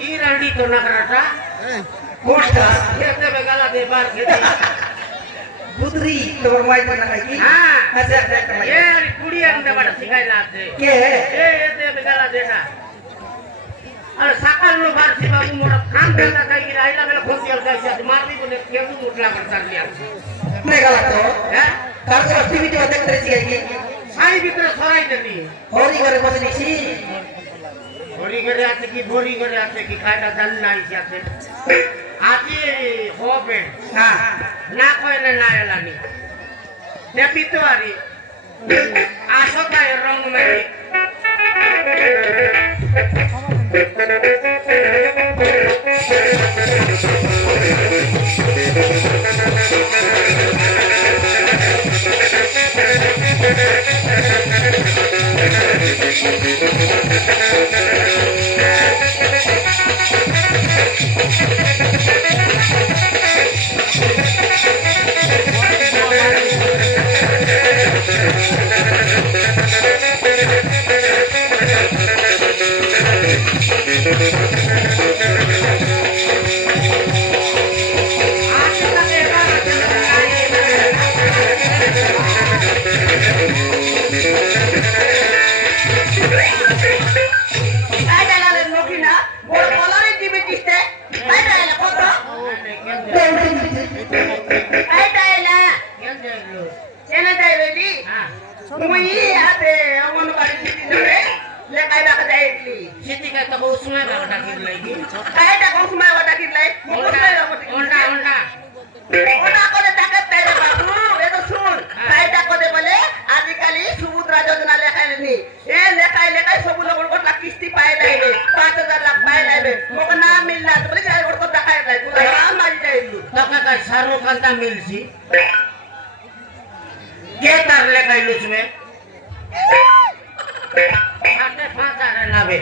ई रंडी तो ना कराटा कोष्टा घेते बेगाला दे बार घेते बुदरी तोर माई पण नाही की हां अच्छा ये कुड़ी अंदर बड़ा सिखायला आते के ये बेगाला देना अरे साकाल नो बार से बाबू मोरा काम करता काही की राहिला गेला खोती अल जायची मारली पण केडू मुटला कर चालली आमची नाही गाला तो हां कार टीव्ही ते देख रही है साई भीतर सराई देली होरी करे बसली छी होरी करे आते की भोरी करे आते की काटा दल नाही जाते आती होबे हां ना कोयला नायलानी ते पितवारी आशो काय रंग मध्ये शेती काय तर उसमा गावटा किरलाई की काय टाकून सुमाय वाटा किरलाई ओंडा ओंडा ওটা করে টাকা পেলে বাবু এটা শুন তাইটা করে বলে আজকালি সুভদ্রা যোজনা লেখায়নি এ লেখায় সব লোক ওটা কিস্তি পায় লাইবে 5000 লাখ পায় লাইবে মোক না মিললা তো বলে ওর তো দেখায় লাই তুই মারি যাইলু টাকা काय सारो कांता मिलसी के तार लेखाय लुचमे 5000 लावे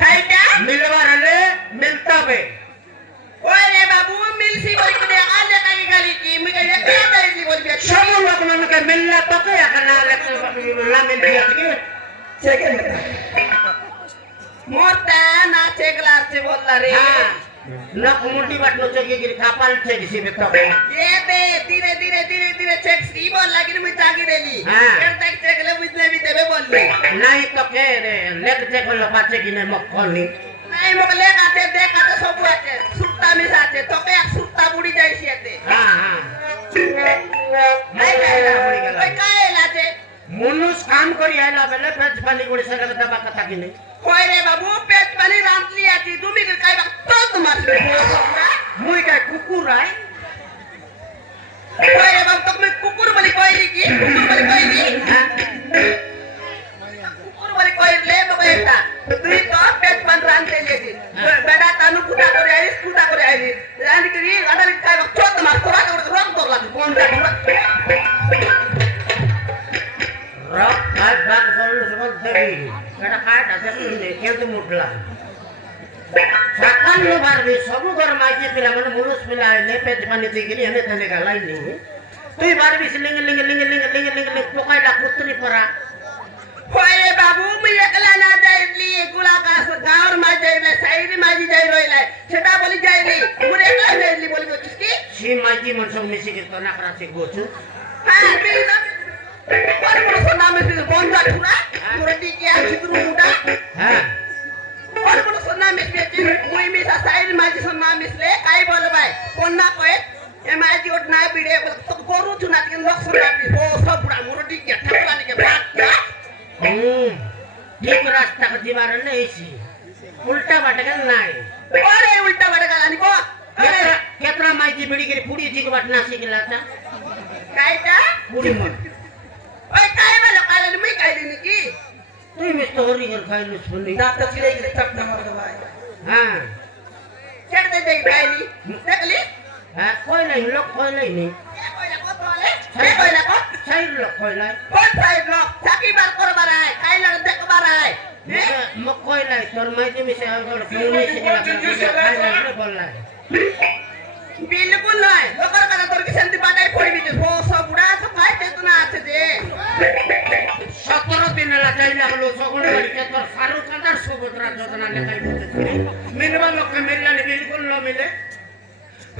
তাইটা मिलवारले मिलता बे ওরে বাবু মিলছি বলি করে আলে কাই গালি কি মুই কে দাইলি বলবি सब लोग मन के मिलना तो क्या करना ला मिल दिया कि সেকেন্ড মোটা না চেগলা আছে বললা রে हां नक मोटी बाटलो चगी गिरी खापाल छे दिसी बेतो ये बे धीरे धीरे धीरे धीरे चेक सी बोल लगी मुई तागी देली हां फिर तक चेकले बुझने भी देबे बोलली नहीं तो के रे लेक चेक लो पाचे की ने मक्खली नाही मग लेक आते देख आते सब आते सुट्टा मिस आते तो के सुट्टा बुडी जायसी आते हां हां नाही काय काय लाते मनुष्य काम करी आयला बेले पेट पाणी गोडी सगळं दबा कथा की नाही होय रे बाबू पेट पाणी रांतली आती तुम्ही काय बघतो तुम्हाला मुई काय कुकुर आहे होय रे बाबू तुम्ही कुकुर बली कोयली की कुकुर बली कोयली कुकुर बली कोयले मग येता तुई तो पेट पाणी रांतले लेती बेडा तानु कुटा करे आईस रांत करी अडली काय बघतो तुम्हाला थोडा रोक तोरला कोण काय रॉक भाग भाग करून समज देवी एटा काय टाके केतु मुटला साकान नो बारबे सब घर माइके पिला मन मुरुस पिला ने पेट पानी दिगिली हने थने गालाई नहीं तुई बारबे लिंग लिंग लिंग लिंग लिंग लिंग पोकायला कुत्री परा होय रे बाबू मी एकला ना जाईली गुला का गावर मा जाईले साईरी माझी जाई रोइलाय सेटा बोली जाईली मुरे एकला जाईली बोली किसकी सी माजी मनसो मिसी के तना करा से गोच हां मी ना और मोर नाम से बोंदा ठुरा मुरटी की आखी तुरु मुंडा हां और मोर नाम से मुई मी सा साईरी माझी सो नाम इसले काय बोल बाय कोण ना कोय ए माझी ओट ना बिडे तो गोरु थुना के लोक सुना भी हो सब बुढ़ा मुरटी के ठकला के बात ठीक रास्ता का दीवार नहीं सी उल्टा भटकन नाही अरे उल्टा भटकन आणि को अरे केतना माहिती बिडी गेली पुडी जी को वाटना शिकला आता काय ता पुडी मन ओय काय मला काल मी काय दिनी की तुम्ही मिस्टर होरी घर खायलो सुनी दात चिले गेले चपना मार दो बाय हां चढ़ दे काय नी देखली हां कोई नहीं लोग कोई नहीं कोई ना को तोले कोई ना को सही लोग कोई नहीं कोण साहेब लोक साकी बार कर बराय काय लग देख बराय मग कोई नाही तर माहिती मी शेवट पुणे शिकला काय नाही बोललाय बिलकुल नाही लोकर करा तर की शांती पाटाय फोडी बिचे हो सब बुडा तो काय ते तुना आछे दे চাইলে হলো সকল বাড়িতে তোর ফারুক আদার সুভদ্রা যোজনা লেখাই বলতেছি মিলবা লোককে মিললানি বিলকুল ন মিলে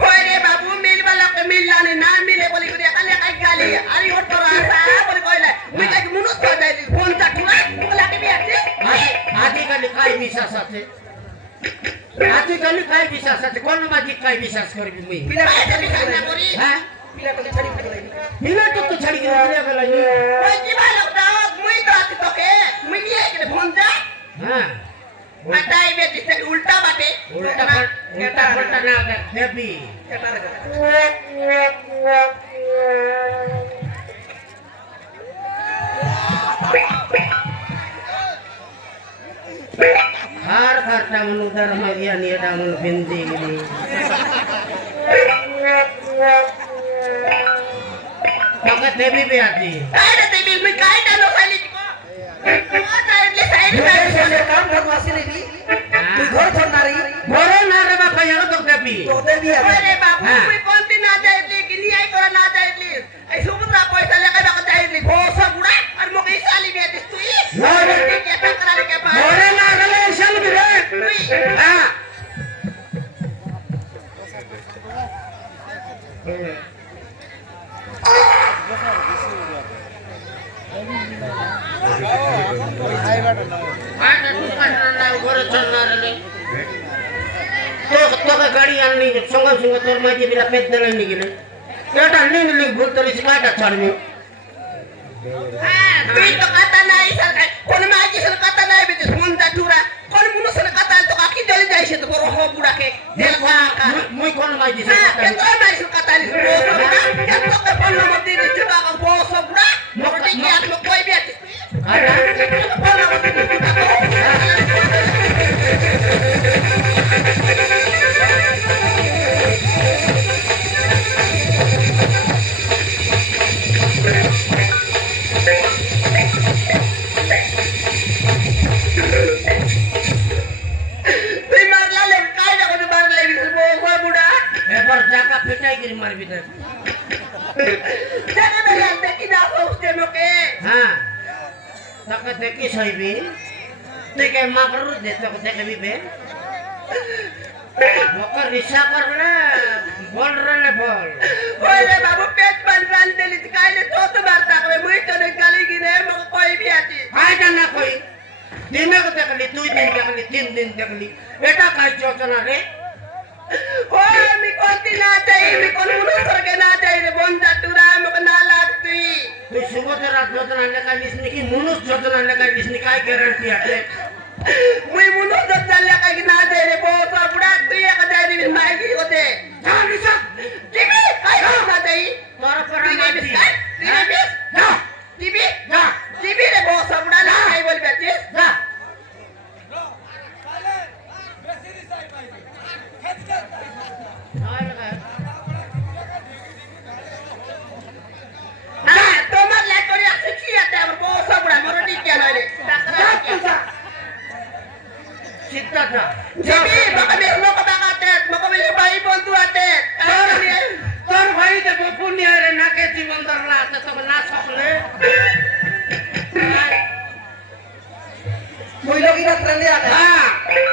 হয় রে বাবু মিলবা লোকে মিললানি না মিলে বলি করে এখানে কাই গালি আরি ওর তোর আশা বলি কইলে মুই কাই মুনুস তো যাইলি ফোন চাটুরা বলা কি বিয়াছে আজকালি কাই বিশ্বাস আছে আজকালি কাই বিশ্বাস আছে কোন মাঝি কাই বিশ্বাস করবি মুই বিনা পয়সা বিচার না করি হ্যাঁ পিলাটাকে ছাড়ি ফেলে দিবি মিলে তো ছাড়ি গেলে মিলে গেল ওই কি ভালো দাও মুই তো আছি তোকে মুই নিয়ে গেলে ফোন যা হ্যাঁ আটাই বেটিস থেকে উল্টা বাটে উল্টা পাল্টা না দেবি हर घरटा म्हणून उदार मागिया नियटा म्हणून बिंदी गेली मग ते बी आती काय रे ते बिल मी काय टालो खाली साईडले साईड काम भगवासी नाही तू घर छोडणारी बरोबर ना रे बापा यार तो देबी अरे बाबू मी कोणती ना जायली की न्याय करा ना जायली ऐ सुभद्रा पैसा लेका बाका जायली भोसा बुडा आणि मग ही साली बी दिस तू अरे के तक्रार के पास बरोबर ना गले शन बी रे हां गाडी आणली संग संग तर माझी बिला पेट दळून निघेले एटा निघली भूल तरी काटा छाडमी तुई तो कथा नाही सर कोण माझी सर कथा नाही बी फोन ता ठुरा कोण मुनु सर कथा तो काकी दली जायशे तो बरो हो बुडा के देखा मुई कोण माझी ते तो नाही सर कथा नाही बोस बुडा या तो के फोन नंबर दे दे का बोस बुडा मोटे के आत में कोई भी आती फोन नंबर दे पिटाई गिरी मार भी दे जाने में जानते कि ना सोचते लोगे हां तक देखी सही भी ठीक है माकरू देते को देखे भी बे मकर रिसा कर ले बोल रहे बोल ओए बाबू पेट बन रन दिली काय ले तो मारता करे मुई तो ने गाली गिने मग कोई भी आती काय ना कोई दिन को देख ली 2 दिन देख ली 3 दिन देख ली बेटा काय चोचना रे ओए मी कोणती ना चाहिए मी कोण मुनु सरके ना चाहिए बोन जाटुरा मग ना लागती तू सुभद्रा जोजना लेका लिसनी की मुनुस जोजना लेका लिसनी काय गॅरंटी आहे मुई मुनु जोजना काय की ना चाहिए बोस बुडा तू एक जाई मागी होते जा लिसा टीवी काय ना चाहिए तोर पर माती टीवी जा टीवी जा टीवी रे बोस बुडा ना काय बोल बेटी जा তোমার লেকরি আছে কি আছে আমার বউ সবড়া মরে টিকে না রে চিন্তা যা জিবি বাবা মে লোক বাগাতে মক মে ভাই বন্ধু আতে তোর ভাই তে বপুনি আরে নাকে জীবন দরলা আছে সব না সকলে মইলকি রাত্রালে আকা হ্যাঁ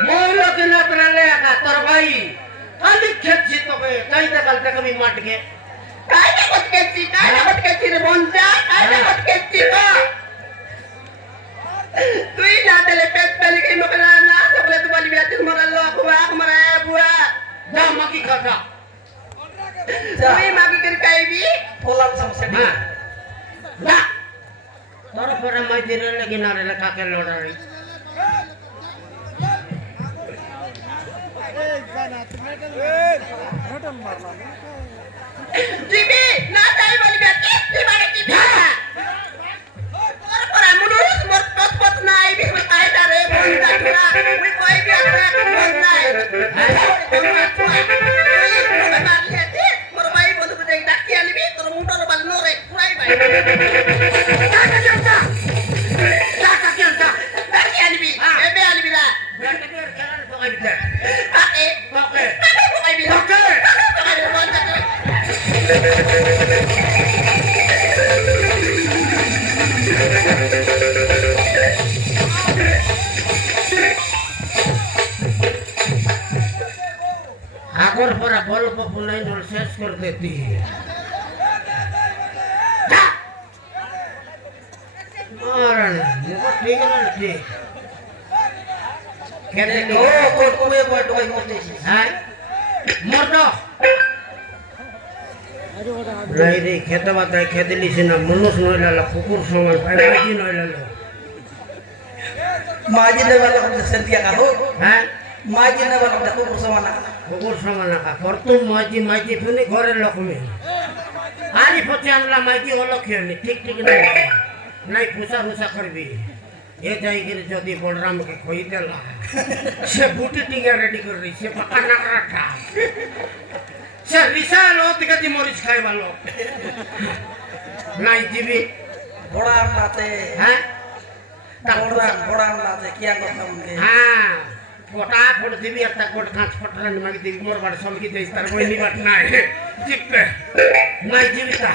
মইলকি রাত্রালে আকা তোর ভাই খালি খেছি তবে চাইতে কালতে কবি মাটকে काय ना मत केची रे बोंजा काय ना मत केची का तुई ना तेले पेट पेली की मकना ना सकले तू बोली बियाती मरा लो बुआ मरा बुआ जा मकी खाता तुई मागी कर काय भी फोलाम समस्या हां जा তোর পরে মাই দিরে লাগি না রে কাকে লড়াই জিবি না তাই বলি বেটি তুই মানে কি তোর পরে মুনুস মোর পত পত নাই বি তাই তারে বল যাতরা মুই কই বি আতরা বল নাই তুই মারলি হেতি মোর ভাই বন্ধু কে ডাকি আনিবি তোর মুন্ডর বাল নরে পুরাই ভাই টাকা কেনটা ডাকি আনিবি এবে আনিবি না বেটা কে খেলার পকাই দিতে কাকে ওকে পকাই বি ওকে পকাই বল যাতরা আগর পরা গল্প পুনাই নল শেষ করে দেতি ঠিক না ঠিক খেতে ও কোট কুয়ে কোট ওই করতেছি হ্যাঁ মরদ নাই রে খেতে বাতায় খেতে লিছি না মনুষ নইলাল কুকুর সমান ভাই মাঝি নইলাল মাজি ने वाला को संतिया का हो হ্যাঁ माजी ने वाला देखो कुसमाना কুকুর সমান আঁকা করতুম মাঝি মাঝি শুনি ঘরের লক্ষ্মী আরি পচে আনলা মাঝি অলক্ষী ঠিক ঠিক নাই নাই ফুসা ফুসা করবি এ যাইগির যদি বলরামকে খই দেলা সে বুটি টিকা রেডি করবি সে পাকা নাকড়াটা সে বিশাল অতিকাতি মরিচ খাই ভালো নাই দিবি बड़ा नाते হ্যাঁ बड़ा नाते क्या करता उनके হ্যাঁ গোটা ফোট দিবি আর তা গোট ঘাস ফটরান মাগি দিবি মোর বাড়ি সমকি দিস তার বই নিবাট নাই জিপে নাই জীবিতা